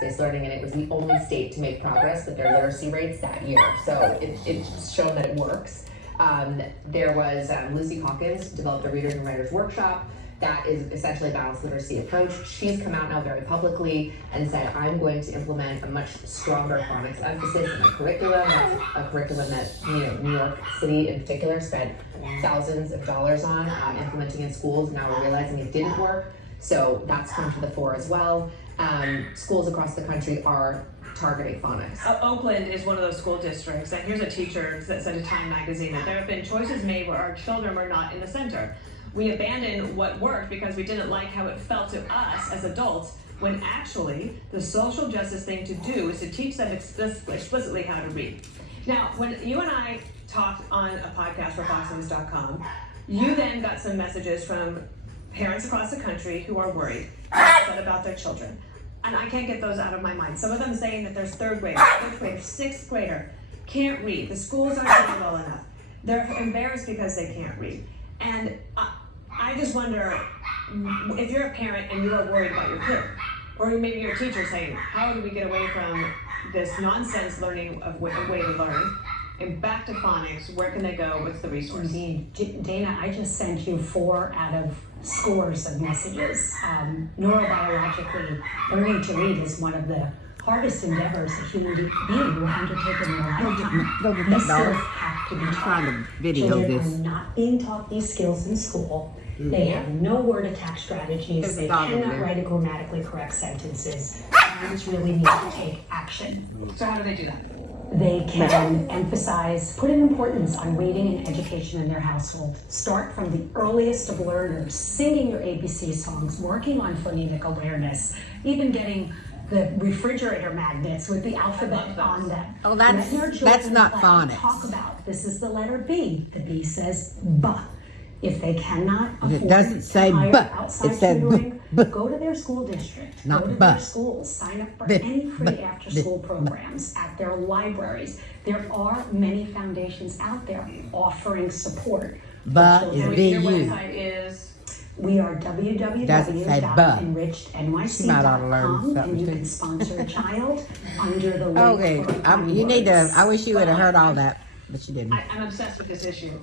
text-based learning, and it was the only state to make progress with their literacy rates that year. So it's shown that it works. There was Lucy Hawkins developed a readers and writers workshop that is essentially a balanced literacy approach. She's come out now very publicly and said, I'm going to implement a much stronger phonics emphasis in my curriculum. That's a curriculum that New York City in particular spent thousands of dollars on implementing in schools. Now we're realizing it didn't work. So that's come to the fore as well. Schools across the country are targeting phonics. Oakland is one of those school districts, and here's a teacher that said to Time magazine that there have been choices made where our children were not in the center. We abandoned what worked because we didn't like how it felt to us as adults, when actually the social justice thing to do is to teach them explicitly how to read. Now, when you and I talked on a podcast for Phonics.com, you then got some messages from parents across the country who are worried and upset about their children. And I can't get those out of my mind. Some of them saying that there's third grader, fifth grader, sixth grader can't read. The schools aren't doing well enough. They're embarrassed because they can't read. And I just wonder if you're a parent and you are worried about your kid, or maybe you're a teacher saying, how do we get away from this nonsense learning of way to learn and back to phonics? Where can they go? What's the resource? Indeed. Dana, I just sent you 4 out of scores of messages. Neurobiologically, learning to read is one of the hardest endeavors a human being will undertake in their lifetime. These skills have to be taught. Trying to video Children this. are not being taught these skills in school. They have no word attack strategies. They cannot write a grammatically correct sentences. Parents really need to take action. So how do they do that? They can emphasize, put an importance on reading and education in their household. Start from the earliest of learners, singing your ABC songs, working on phonemic awareness, even getting the refrigerator magnets with the alphabet on them. Oh, that's not phonics. Talk about, this is the letter B. The B says B. If they cannot afford It doesn't say hire B. outside It says tutoring, B. go to their school district, Not go to B. their schools, sign up for B. any free B. after-school programs at their libraries. There are many foundations out there offering support. B for is children. B. Your BU. website is? We are Doesn't say She might ought to learn www.enrichednyc.com, something and you too. can sponsor a child under the link Okay, for you need to. I wish you would have heard all that, but you didn't. I'm obsessed with this issue.